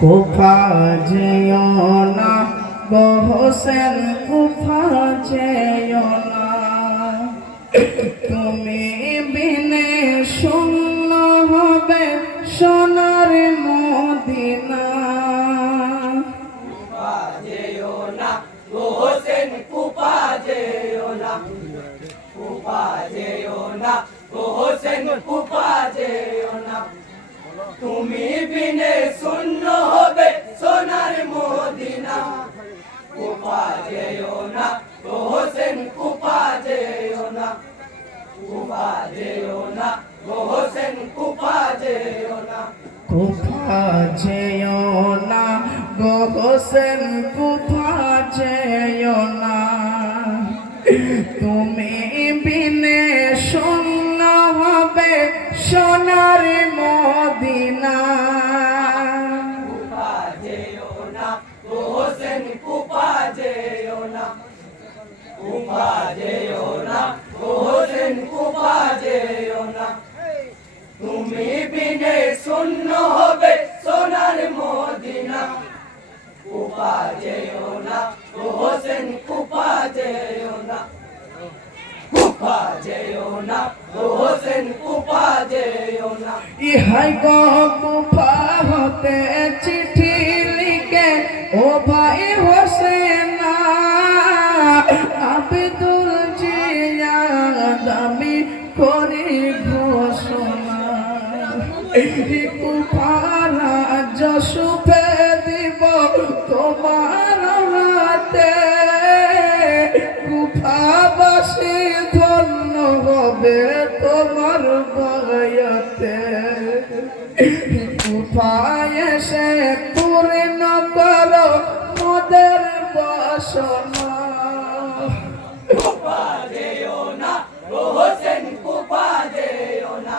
কুফা যেও না গো হোসেন, কুফা যেও না। তুমি বিনে শূন্য হবে সোনার মদিনা। কুফা যেও না গো হোসেন, কুফা যেও না, কুফা যেও না গো হোসেন, কুফা যেও না। তুমি বিনে শূন্য হবে সোনার মদিনা। কুফা যেও না গো হোসেন, কুফা যেও না, কুফা যেও না গো হোসেন, কুফা যেও না। কুফা যেও না গো হোসেন, কুফা যেও না। তুমি বিনে শূন্য হবে সোনার মদিনা। কুফা যেও না গো হোসেন, কুফা যেও না, কুফা যেও না গো হোসেন, কুফা যেও না। তুমি বিনে শূন্য হবে সোনার মদিনা। কুফা যেও না গো হোসেন, কুফা যেও না, কুফা যেও না গো হোসেন, কুফা যেও না। ইহাই গো কুফা হতে চিঠি লিখে ও ভাই হোসেনা, আব্দুল জিয়াদ আমি করি ঘোষণা। কুফার রাজ্য সুপে দিব তোমার হাতে, কুফাবাসী ধন্য হবে তোমার বয়তে। কুফায় এসে পূর্ণ করো মোদের বাসনা। কুফা যেও না গো হোসেন, কুফা যেও না,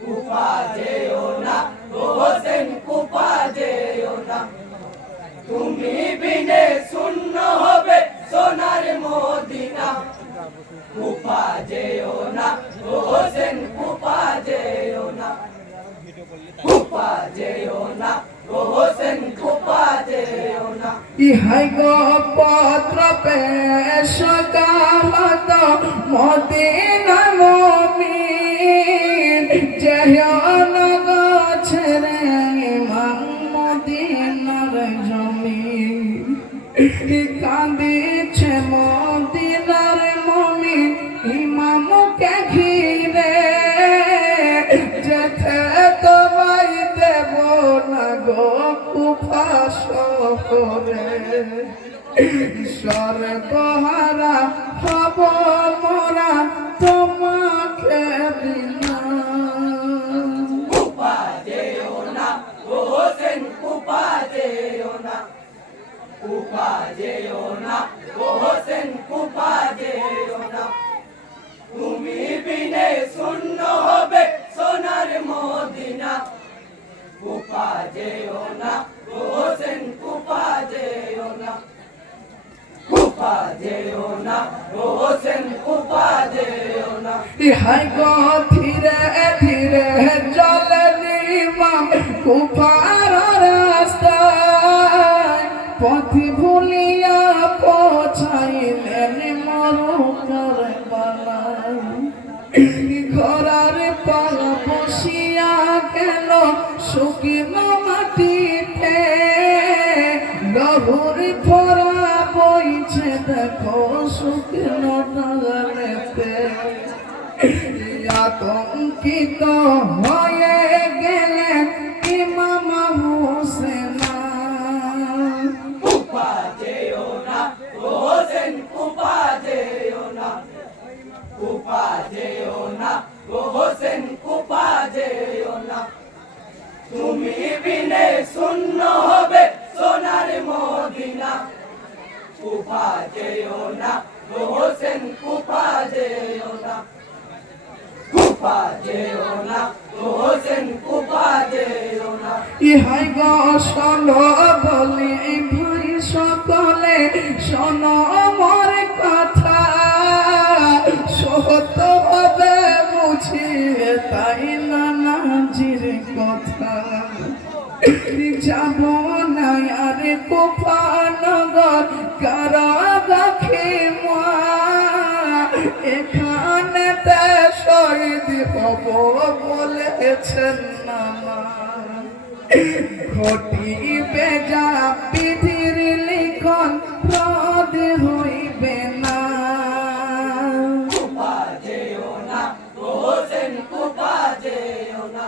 কুফা যেও না গো হোসেন, কুফা যেও না। তুমি বিনে শূন্য হবে সোনার মদিনা। কুফা যেও না গো হোসেন, কুফা যেও না, কুফা যেও না গো হোসেন, কুফা যেও না। ইহাই গো পত্র পেশ কামত মদিনা মুমিন, যেও না গো ছেড়ে ইমাম মদিনার জমিন। কাঁদিছে মদিনার মুমিন ইমামকে ঘিরে, যেতে তোমায় দেব না গো কুফা শহরে। স্বর্গহারা হব মোরা তোমাকে বিনা। কুফা যেও না গো হোসেন, কুফা যেও না, কুফা যেও না গো হোসেন, কুফা যেও না। তুমি বিনে শূন্য হবে সোনার মদিনা। কুফা যেও না গো হোসেন, কুফা যেও না, কুফা যেও না গো হোসেন, কুফা যেও না। ইহাই গো ধীরে ধীরে চলে ইমাম কুফার রাস্তায়, পথি ভুলিয়া পৌঁছাইলেন মরুকার বালায়। ঘোড়ার পা বসিয়া গেল শুকনো মাটিতে, লহুর ফোরা বইছে দেখো শুকনো ডালেতে। আতঙ্কিত হয়ে গেলেন ইমাম হোসেনা। কুফা যেও না গো হোসেন, কুফা যেও না, কুফা যেও না গো হোসেন, কুফা যেও না। তুমি বিনে শূন্য হবে সোনার মদিনা। কুফা যেও না গো হোসেন, কুফা যেও না, কুফা যেও না গো হোসেন, কুফা যেও না। ইহাই গো শোনো বলি ভাই সকলে, শোনো মোর কথা। সত্য হবে বুঝিয়ে তাই নানাজির কথা। যাব না আর কুফানগর কারাগারে মা এখানে তে শহীদ হব বলেছেন নানা ঘটিবে যা বিধির লিখন রদ হইবে না কুপা যেও না ও হোসেন কুপা যেও না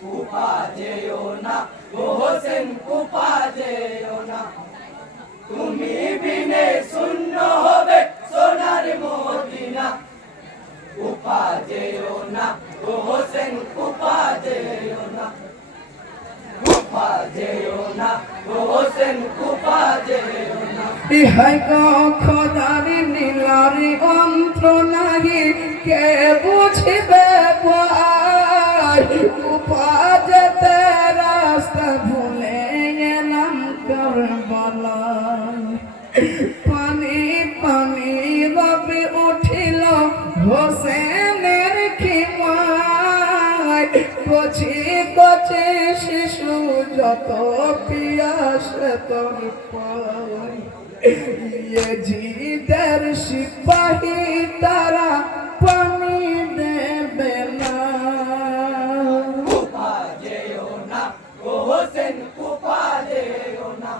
কুপা যেও না ও হোসেন কুপা যেও না তুমি বিনে শূন্য হবে সোনার মদিনা কুপা যেও না ও হোসেন কুপা যেও না কুপা যেও না ও হোসেন কুপা যেও না ইহাই গো খোদারি নীলারি অন্ত্র নাহি কে বুঝিবে ভাই কুপা যেতে রাস্তা ভুলে এলাম কারবালায় পানি পানি রবে উঠিল হোসেনের খিমায় কচি কচি শিশু যত পিয়াসে তোর পায় ইয়েজিদের সিপাহী তারা পানি দেবে না কুপা যেও না ও হোসেন কুপা যেও না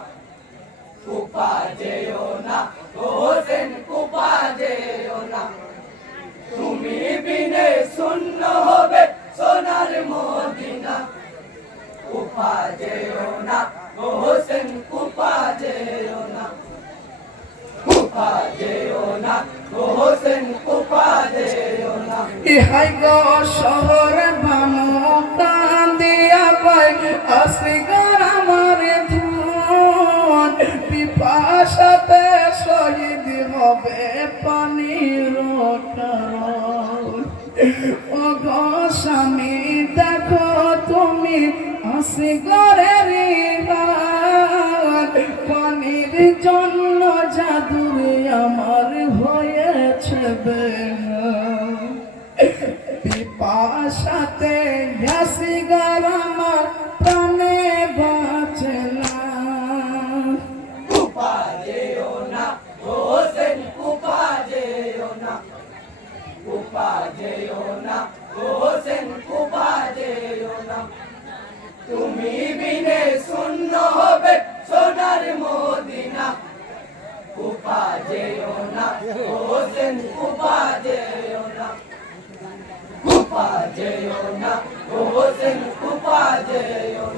কুপা যেও না ও হোসেন কুপা যেও না তুমি বিনে শূন্য হবে সোনার মদিনা কুপা যেও না ও হোসেন কুপা যেও না কুপা যেও না ও হোসেন কুপা যেও না ইহাই গো শহর বামু কান্দিয়া পাই আসিগার আমার ধন পিপাসাতে শহীদ হবে পানির কারণ ও গো স্বামী দেখো তুমি আসিগারের পানির জন্য জাদুরে আমার হয়েছে বেনা পিপাসাতে আসিগার আমার প্রাণে বাঁচে না কুপা যেও না ও হোসেন কুপা যেও না কুপা যেও না ও হোসেন কুপা যেও না তুমি বিনে শূন্য হবে সোনার মদিনা কুপা যেও না ও হোসেন কুপা যেও না কুপা যেও না ও হোসেন কুপা যেও না